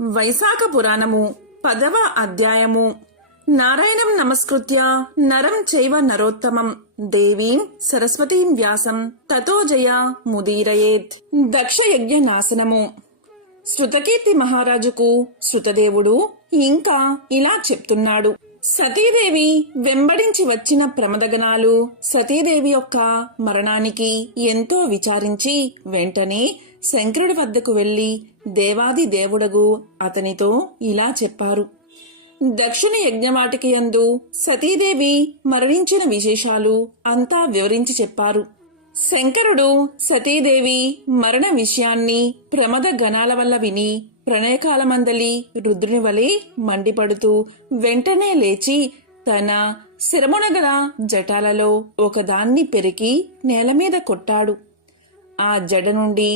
వైశాఖ పురాణము 10వ అధ్యాయము. నారాయణం నమస్కృత్య నరం చైవ నరోత్తమం దేవీం సరస్వతీం వ్యాసం తతో జయ ముదీరయేత్. దక్షయజ్ఞ నాశనము. శృతకీర్తి మహారాజుకు శృతదేవుడు ఇంకా ఇలా చెప్తున్నాడు. సతీదేవి వెంబడించి వచ్చిన ప్రమదగణాలు సతీదేవి యొక్క మరణానికి ఎంతో విచారించి వెంటనే శంకరుడి వద్దకు వెళ్లి దేవాది దేవుడగు అతనితో ఇలా చెప్పారు. దక్షిణ యజ్ఞవాటిక యందు సతీదేవి మరణించిన విశేషాలు అంతా వివరించి చెప్పారు. శంకరుడు సతీదేవి మరణ విషయాన్ని ప్రమద గణాల వల్ల విని ప్రణయకాలమందలి రుద్రుని వలె మండిపడుతూ వెంటనే లేచి తన శిరమునగల జటాలలో ఒకదాన్ని పెరికి నేలమీద కొట్టాడు. ఆ జడ నుండి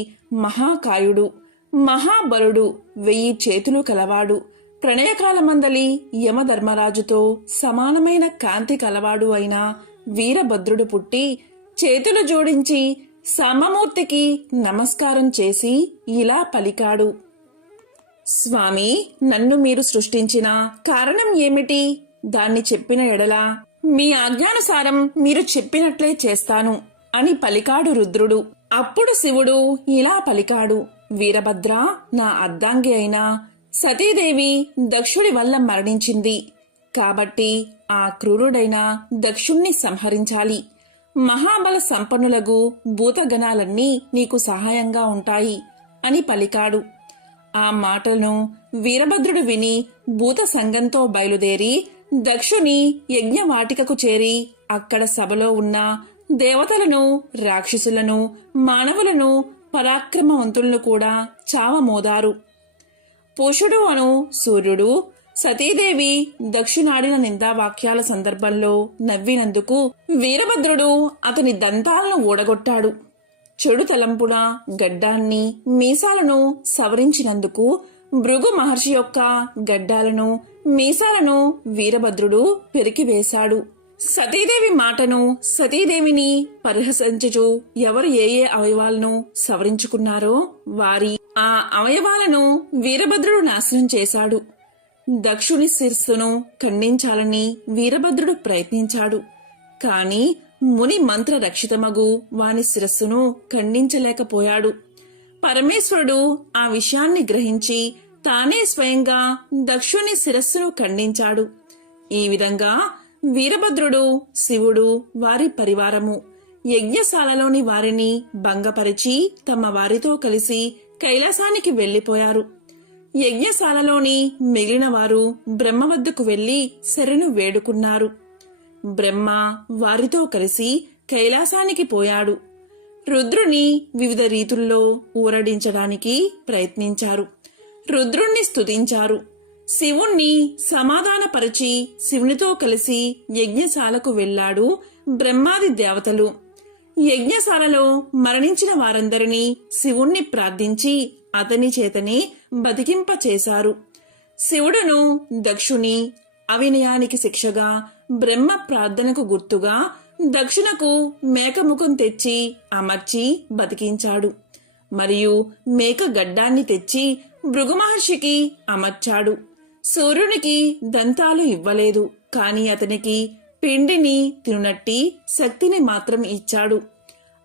మహాకాయుడు, మహాబలుడు, 1000 చేతులు కలవాడు, ప్రణయకాలమందలి యమధర్మరాజుతో సమానమైన కాంతి కలవాడు అయిన వీరభద్రుడు పుట్టి చేతులు జోడించి సమమూర్తికి నమస్కారం చేసి ఇలా పలికాడు. స్వామి, నన్ను మీరు సృష్టించిన కారణం ఏమిటి? దాన్ని చెప్పిన ఎడల మీ ఆజ్ఞానుసారం మీరు చెప్పినట్లే చేస్తాను అని పలికాడు రుద్రుడు. అప్పుడు శివుడు ఇలా పలికాడు. వీరభద్ర, నా అర్ధాంగి అయిన సతీదేవి దక్షుడి వల్ల మరణించింది కాబట్టి ఆ క్రూరుడైన దక్షుణ్ణి సంహరించాలి. మహాబల సంపన్నులగు భూతగణాలన్నీ నీకు సహాయంగా ఉంటాయి అని పలికాడు. ఆ మాటలను వీరభద్రుడు విని భూత సంఘంతో బయలుదేరి దక్షుని యజ్ఞవాటికకు చేరి అక్కడ సభలో ఉన్న దేవతలను, రాక్షసులను, మానవులను, పరాక్రమవంతులను కూడా చావమోదారు. పుషుడు అను సూర్యుడు సతీదేవి దక్షిణాడిన నిందావాక్యాల సందర్భంలో నవ్వినందుకు వీరభద్రుడు అతని దంతాలను ఊడగొట్టాడు. చెడు తలంపున గడ్డాన్ని, మీసాలను సవరించినందుకు భృగు మహర్షి యొక్క గడ్డాలను, మీసాలను వీరభద్రుడు పెరికివేశాడు. సతీదేవి మాటను, సతీదేవిని పరిహసించుచు ఎవరు ఏ అవయవాలను సవరించుకున్నారో వారి ఆ అవయవాలను వీరభద్రుడు నాశనం చేశాడు. దక్షుని శిరస్సును ఖండించాలని వీరభద్రుడు ప్రయత్నించాడు. కాని ముని మంత్ర రక్షితమగు వాని శిరస్సును ఖండించలేకపోయాడు. పరమేశ్వరుడు ఆ విషయాన్ని గ్రహించి తానే స్వయంగా దక్షుని శిరస్సును ఖండించాడు. ఈ విధంగా వీరభద్రుడు, శివుడు, వారి పరివారము యజ్ఞశాలలోని వారిని భంగపరిచి తమ వారితో కలిసి కైలాసానికి వెళ్లిపోయారు. యజ్ఞశాలలోని మిగిలిన వారు బ్రహ్మ వద్దకు వెళ్లి శరణు వేడుకున్నారు. బ్రహ్మ వారితో కలిసి కైలాసానికి పోయాడు. రుద్రుని వివిధ రీతుల్లో ఊరడించడానికి ప్రయత్నించారు. రుద్రుణ్ణి స్తుతించారు. శివుణ్ణి సమాధానపరిచి శివునితో కలిసి యజ్ఞశాలకు వెళ్లాడు బ్రహ్మాది దేవతలు. యజ్ఞశాలలో మరణించిన వారందరినీ శివుణ్ణి ప్రార్థించి అతని చేతనే బతికింపచేశారు. శివుడును దక్షుని అవినయానికి శిక్షగా బ్రహ్మ ప్రార్థనకు గుర్తుగా దక్షునకు మేకముఖం తెచ్చి అమర్చి బతికించాడు. మరియు మేక గడ్డాన్ని తెచ్చి భృగు మహర్షికి అమర్చాడు. సూర్యునికి దంతాలు ఇవ్వలేదు, కాని అతనికి పిండిని తినునట్టి శక్తిని మాత్రం ఇచ్చాడు.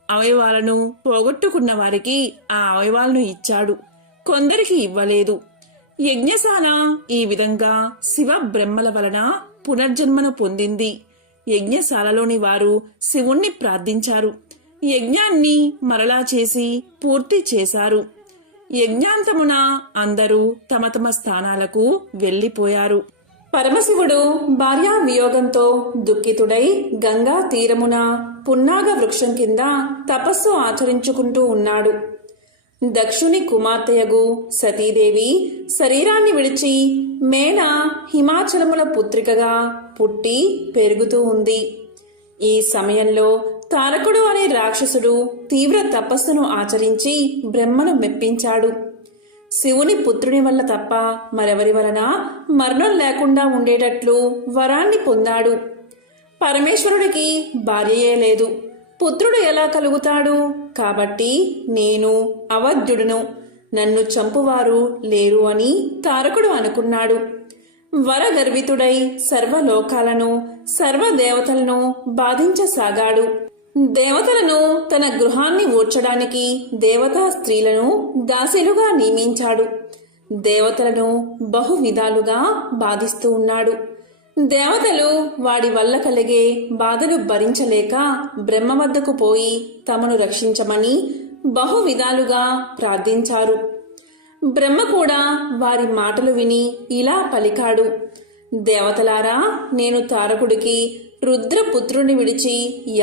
అవయవాలను పోగొట్టుకున్న వారికి ఆ అవయవాలను ఇచ్చాడు, కొందరికి ఇవ్వలేదు. యజ్ఞశాల ఈ విధంగా శివ బ్రహ్మల వలన పునర్జన్మను పొందింది. యజ్ఞశాలలోని వారు శివుణ్ణి ప్రార్థించారు. యజ్ఞాన్ని మరలా చేసి పూర్తి చేశారు. యజ్ఞాంతమున అందరూ తమ తమ స్థానాలకు వెళ్లిపోయారు. పరమశివుడు భార్యా వియోగంతో దుఃఖితుడై గంగా తీరమున పున్నాగ వృక్షం కింద తపస్సు ఆచరించుకుంటూ ఉన్నాడు. దక్షుని కుమార్తెయగు సతీదేవి శరీరాన్ని విడిచి మేన హిమాచలముల పుత్రికగా పుట్టి పెరుగుతూ ఉంది. ఈ సమయంలో తారకుడు అనే రాక్షసుడు తీవ్ర తపస్సును ఆచరించి బ్రహ్మను మెప్పించాడు. శివుని పుత్రుని వల్ల తప్ప మరెవరి వలన మరణం లేకుండా ఉండేటట్లు వరాన్ని పొందాడు. పరమేశ్వరుడికి భార్యయే లేదు, పుత్రుడు ఎలా కలుగుతాడు? కాబట్టి నేను అవధ్యుడును, నన్ను చంపువారు లేరు అని తారకుడు అనుకున్నాడు. వరగర్వితుడై సర్వలోకాలను సర్వదేవతలను బాధించసాగాడు. దేవతలను తన గృహాన్ని ఊడ్చడానికి దేవతా స్త్రీలను దాసీలుగా నియమించాడు. దేవతలను బహు విధాలుగా బాధిస్తూ ఉన్నాడు. దేవతలు వాడి వల్ల కలిగే బాధలు భరించలేక బ్రహ్మ వద్దకు పోయి తమను రక్షించమని బహు విధాలుగా ప్రార్థించారు. బ్రహ్మ కూడా వారి మాటలు విని ఇలా పలికాడు: దేవతలారా, నేను తారకుడికి రుద్రపుత్రుని విడిచి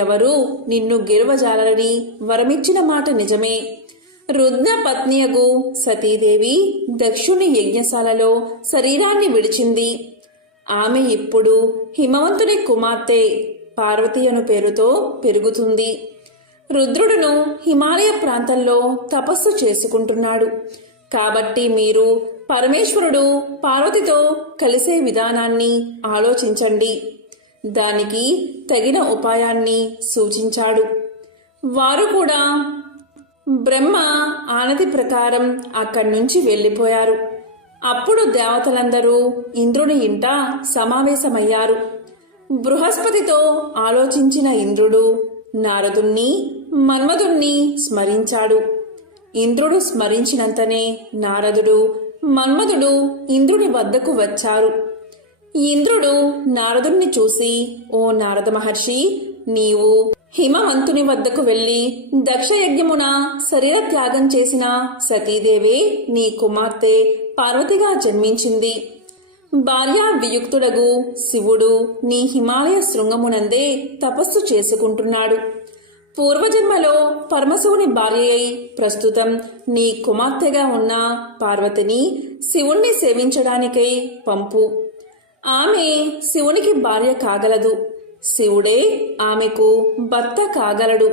ఎవరూ నిన్ను గెలువజాలరని వరమిచ్చిన మాట నిజమే. రుద్ర పత్నియగు సతీదేవి దక్షుని యజ్ఞశాలలో శరీరాన్ని విడిచింది. ఆమె ఇప్పుడు హిమవంతుని కుమార్తె పార్వతి అను పేరుతో పెరుగుతుంది. రుద్రుడును హిమాలయ ప్రాంతంలో తపస్సు చేసుకుంటున్నాడు. కాబట్టి మీరు పరమేశ్వరుడు పార్వతితో కలిసే విధానాన్ని ఆలోచించండి. దానికి తగిన ఉపాయాన్ని సూచించాడు. వారు కూడా బ్రహ్మ ఆనతి ప్రకారం అక్కడి నుంచి వెళ్ళిపోయారు. అప్పుడు దేవతలందరూ ఇంద్రుని ఇంట సమావేశమయ్యారు. బృహస్పతితో ఆలోచించిన ఇంద్రుడు నారదుణ్ణి మన్మధుణ్ణి స్మరించాడు. ఇంద్రుడు స్మరించినంతనే నారదుడు మన్మధుడు ఇంద్రుని వద్దకు వచ్చారు. ఇంద్రుడు నారదుణ్ణి చూసి, ఓ నారద మహర్షి, నీవు హిమవంతుని వద్దకు వెళ్లి దక్షయజ్ఞమున శరీర త్యాగం చేసిన సతీదేవే నీ కుమార్తె పార్వతిగా జన్మించింది. భార్యా వియుక్తుడగు శివుడు నీ హిమాలయ శృంగమునందే తపస్సు చేసుకుంటున్నాడు. పూర్వజన్మలో పరమశివుని భార్య అయి ప్రస్తుతం నీ కుమార్తెగా ఉన్న పార్వతిని శివుణ్ణి సేవించడానికై పంపు. ఆమె శివునికి భార్య కాగలదు, శివుడే ఆమెకు భర్త కాగలడు.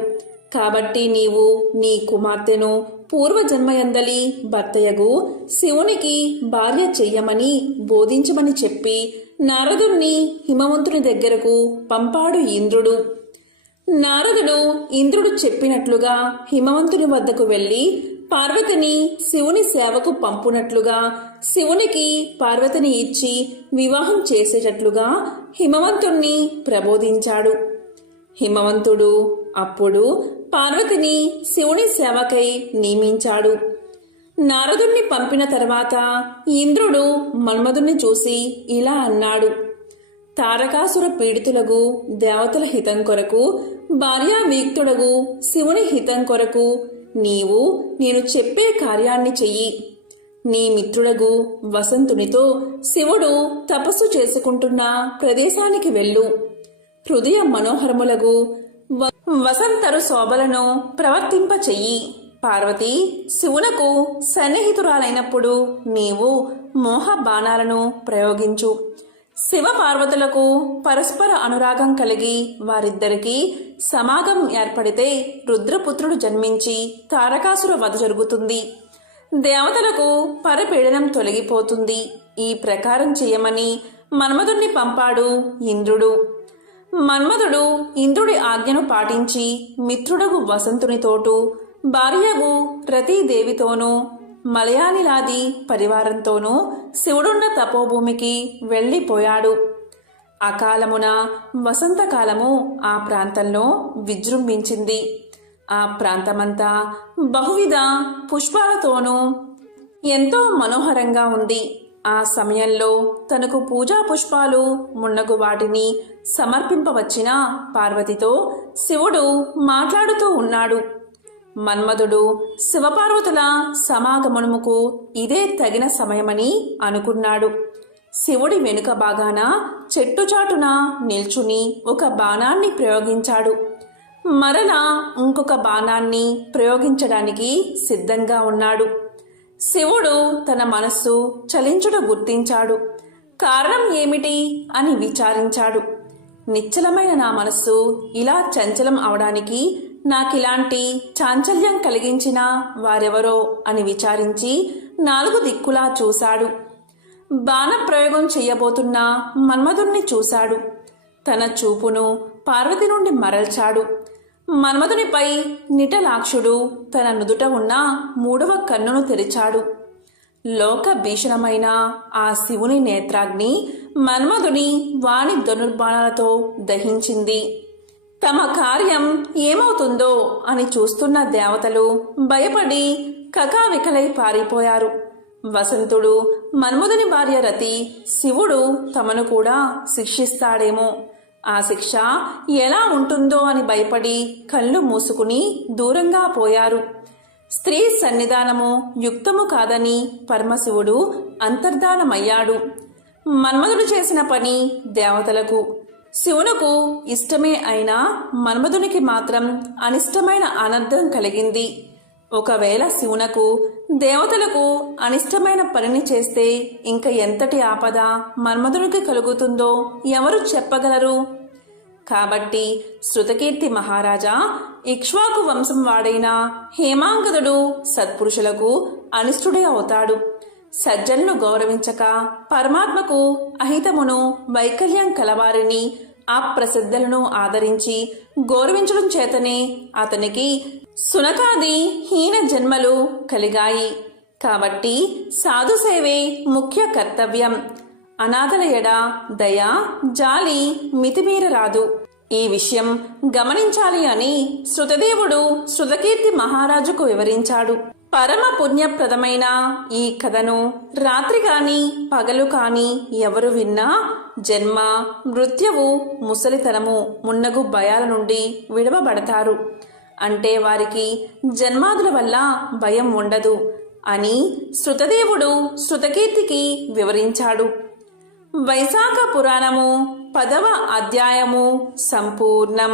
కాబట్టి నీవు నీ కుమార్తెను పూర్వజన్మయందలి భర్తయగు శివునికి భార్య చెయ్యమని బోధించమని చెప్పి నారదుణ్ణి హిమవంతుని దగ్గరకు పంపాడు ఇంద్రుడు. నారదుడు ఇంద్రుడు చెప్పినట్లుగా హిమవంతుని వద్దకు వెళ్లి పార్వతిని శివుని సేవకు పంపునట్లుగా శివునికి పార్వతిని ఇచ్చి వివాహం చేసేటట్లుగా హిమవంతుణ్ణి ప్రబోధించాడు. హిమవంతుడు అప్పుడు పార్వతిని శివుని సేవకై నియమించాడు. నారదుణ్ణి పంపిన తర్వాత ఇంద్రుడు మన్మధుణ్ణి చూసి ఇలా అన్నాడు: తారకాసుర పీడితులగు దేవతల హితం కొరకు, భార్యా వీక్తుడగు శివుని హితం కొరకు నీవు నేను చెప్పే కార్యాన్ని చెయ్యి. నీ మిత్రుడగు వసంతునితో శివుడు తపస్సు చేసుకుంటున్న ప్రదేశానికి వెళ్ళు. హృదయ మనోహరములగు వసంతరు శోభలను ప్రవర్తింప చెయ్యి. పార్వతి శివునకు సన్నిహితురాలైనప్పుడు నీవు మోహ బాణాలను ప్రయోగించు. శివ పార్వతులకు పరస్పర అనురాగం కలిగి వారిద్దరికీ సమాగం ఏర్పడితే రుద్రపుత్రుడు జన్మించి తారకాసుర వధ జరుగుతుంది. దేవతలకు పరపీడనం తొలగిపోతుంది. ఈ ప్రకారం చేయమని మన్మధుణ్ణి పంపాడు ఇంద్రుడు. మన్మధుడు ఇంద్రుడి ఆజ్ఞను పాటించి మిత్రుడగు వసంతునితోటూ భార్యగు రతీదేవితోనూ మలయానిలాది పరివారంతోనూ శివుడున్న తపోభూమికి వెళ్లిపోయాడు. అకాలమున వసంతకాలము ఆ ప్రాంతంలో విజృంభించింది. ఆ ప్రాంతమంతా బహువిధ పుష్పాలతోనూ ఎంతో మనోహరంగా ఉంది. ఆ సమయంలో తనకు పూజా పుష్పాలు మున్నగు వాటిని సమర్పింపవచ్చిన పార్వతితో శివుడు మాట్లాడుతూ ఉన్నాడు. మన్మధుడు శివపార్వతుల సమాగమనముకు ఇదే తగిన సమయమని అనుకున్నాడు. శివుడి వెనుక భాగాన చెట్టుచాటున నిల్చుని ఒక బాణాన్ని ప్రయోగించాడు. మరలా ఇంకొక బాణాన్ని ప్రయోగించడానికి సిద్ధంగా ఉన్నాడు. శివుడు తన మనస్సు చలించుట గుర్తించాడు. కారణం ఏమిటి అని విచారించాడు. నిశ్చలమైన నా మనస్సు ఇలా చంచలం అవడానికి నాకిలాంటి చాంచల్యం కలిగించిన వారెవరో అని విచారించి నాలుగు దిక్కులా చూశాడు. బాణప్రయోగం చెయ్యబోతున్న మన్మధుణ్ణి చూశాడు. తన చూపును పార్వతి నుండి మరల్చాడు. మన్మధునిపై నిటలాక్షుడు తన నుదుట ఉన్న 3వ కన్నును తెరిచాడు. లోక భీషణమైన ఆ శివుని నేత్రాగ్ని మన్మధుని వాణి ధనుర్బాణాలతో దహించింది. తమ కార్యం ఏమవుతుందో అని చూస్తున్న దేవతలు భయపడి కకావికలై పారిపోయారు. వసంతుడు, మన్మధుని భార్య రతి, శివుడు తమను కూడా శిక్షిస్తాడేమో, ఆ శిక్ష ఎలా ఉంటుందో అని భయపడి కళ్ళు మూసుకుని దూరంగా పోయారు. స్త్రీ సన్నిధానము యుక్తము కాదని పరమశివుడు అంతర్ధానమయ్యాడు. మన్మధుడు చేసిన పని దేవతలకు, శివునకు ఇష్టమే అయినా మన్మధునికి మాత్రం అనిష్టమైన అనర్థం కలిగింది. ఒకవేళ శివునకు దేవతలకు అనిష్టమైన పనిని చేస్తే ఇంక ఎంతటి ఆపద మన్మధునికి కలుగుతుందో ఎవరు చెప్పగలరు? కాబట్టి శృతకీర్తి మహారాజా, ఇక్ష్వాకు వంశం వాడైన హేమాంగదుడు సత్పురుషులకు అనిష్టుడే అవుతాడు. సజ్జలను గౌరవించక పరమాత్మకు అహితమును వైకల్యం కలవారిని అప్రసిద్ధులను ఆదరించి గౌరవించడం చేతనే అతనికి సునకాది హీన జన్మలు కలిగాయి. కాబట్టి సాధుసేవే ముఖ్య కర్తవ్యం. అనాథల ఎడ దయ, జాలి మితిమీరరాదు. ఈ విషయం గమనించాలి అని శృతదేవుడు శృతకీర్తి మహారాజుకు వివరించాడు. పరమ పుణ్యప్రదమైన ఈ కథను రాత్రి కాని పగలు కాని ఎవరు విన్నా జన్మ, మృత్యువు, ముసలితనము మున్నగు భయాల నుండి విడవబడతారు. అంటే వారికి జన్మాదుల వల్ల భయం ఉండదు అని శృతదేవుడు శృతకీర్తికి వివరించాడు. వైశాఖ పురాణము 10వ అధ్యాయము సంపూర్ణం.